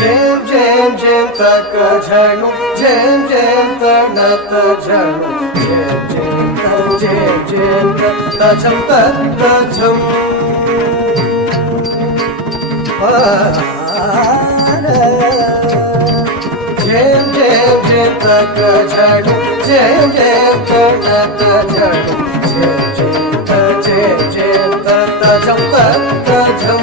झेम झेम झेम तक झणु झेम झेम तणत झणु झेम झेम तझम तझम झेम झेम झेम तक झणु झेम झेम तणत झणु झेम झेम तझम तझम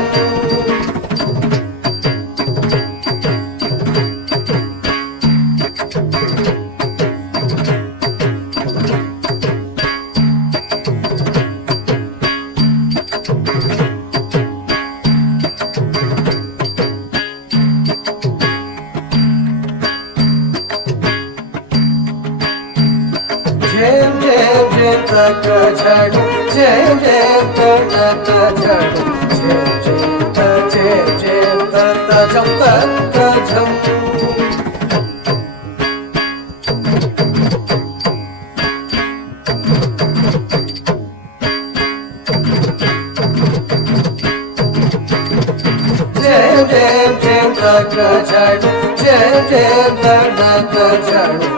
झेम झेम झेम तक झणु झेम झेम तणत झणु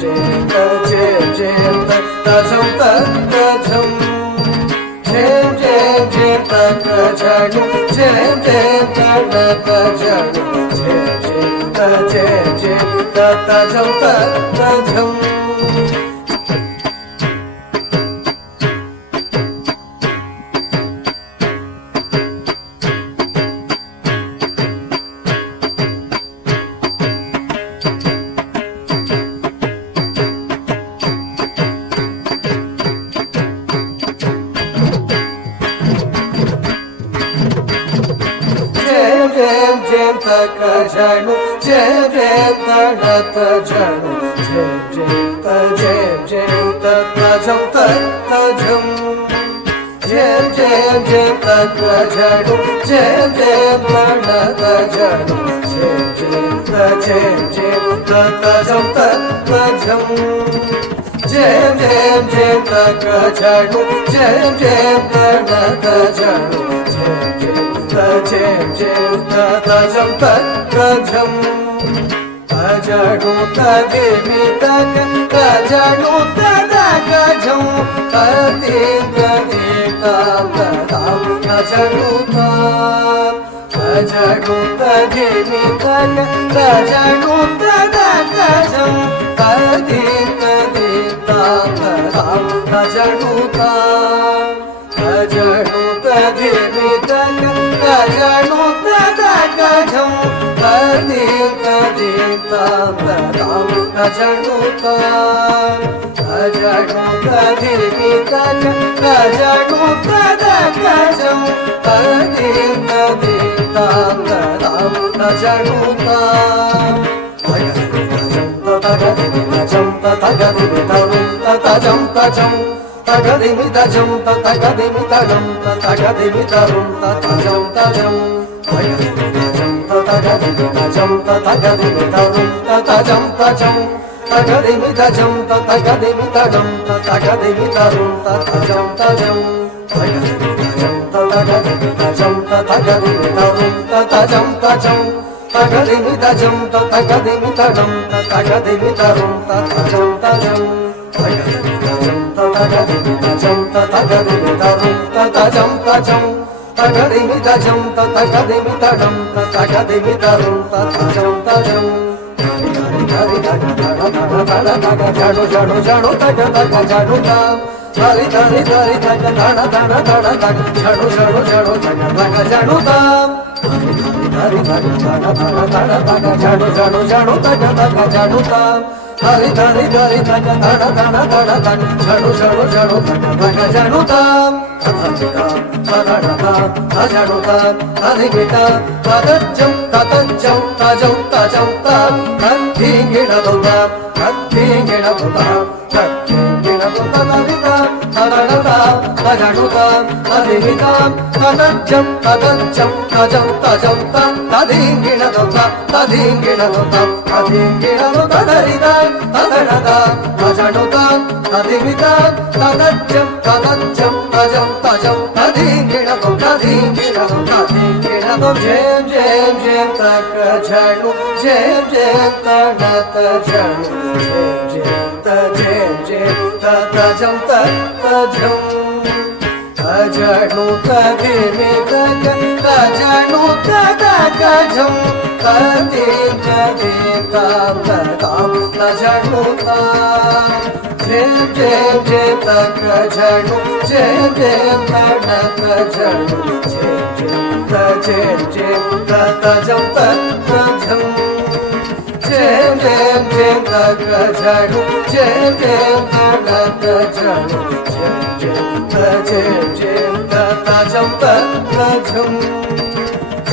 झेम झेम तझम तझम झेम झेम झेम तक झणु झेम झेम तणत झणु झेम झेम तझम तझम झेम झेम झेम तक झणु झेम झेम तणत झणु झेम झेम तझम तझम झेम झेम तक झणु झेम झेम तणत झणु झेम झेम तझम तझम झेम झेम झेम तक झणु झेम झेम तणत झणु झेम तझम तझम झेम झेम झेम तक झणु झेम झेम तणत झणु झेम झेम तझम तझम झणु तदेवी तक झणु तदक झं तदीं तदेतां तदां झणु झणु तदेवी तक झणु तदक झं तदीं तदेतां तदां झणु झणु तदेवी तक झणु तदक झं तदीं तदेतां तदां झणु झणु तदेवी तक झणु तदक झं तदीं तदेतां तदां झणु तगदिमि तजं तगदिमि तगं तगदिमि तरुं तजं तजं तगदिमि तजं तगदिमि तरुं तजं तजं तगदिमि तजं तगदिमि तगं तगदिमि तरुं तजं तजं तगदिमि तजं तगदिमि तरुं तजं तजं तगदिमि तजं तगदिमि तगं तगदिमि तरुं तजं तजं तगदिमि तजं तगदिमि तरुं तजं तजं तगदिमि तजं तगदिमि तगं तगदिमि तरुं तजं तजं झणु झणु झणु तग तग झणु धरि धरि धरि तग धण धण धण तग झणु झणु झणु तग तग झणु धरि धरि धण धण धण तग झणु झणु झणु तग तग झणु हरि धरि धरि तग धण धण धण तग झणु झणु झणु तग तग झणु झणु हरि बेटा तदज्जं तदज्जं तजं तजं तद्धिंगिण दुता तद्धिंगिण दुता तद्धिंगिण दुता तदिता तदनता तजनुता तदिमिता तदज्जं तदज्जं तजं तजं तद्धिंगिण दुता तद्धिंगिण दुता तद्धिंगिण दुता तदिता तदनता तजनुता तदिमिता तदज्जं तदज्जं तजं तजं तद्धिंगिण दुता तद्धिंगिण दुता तद्धिंगिण दुता झेम झेम झेम तक झणु झेम झेम तणत झणु झेम झेम तजम तजम झणु तधिमि तक झणु तजम तदीम तदीम ताम ताम झणु ताम झेम झेम झेम तक झणु झेम झेम तणत झणु झेम झेम तजम तजम झेम झेम झेम तक झणु झेम झेम तणत झणु झेम झेम तजम तजम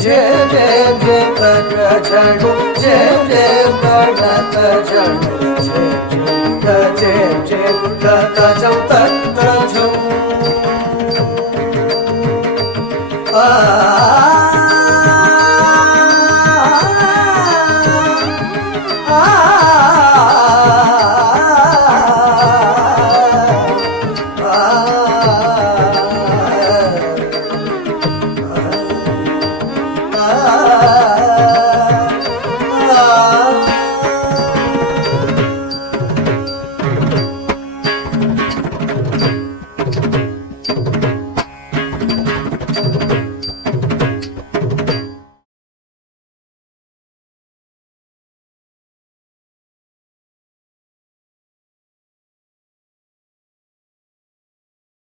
झेम झेम झेम तक झणु झेम झेम तणत झणु झेम झेम तजम तजम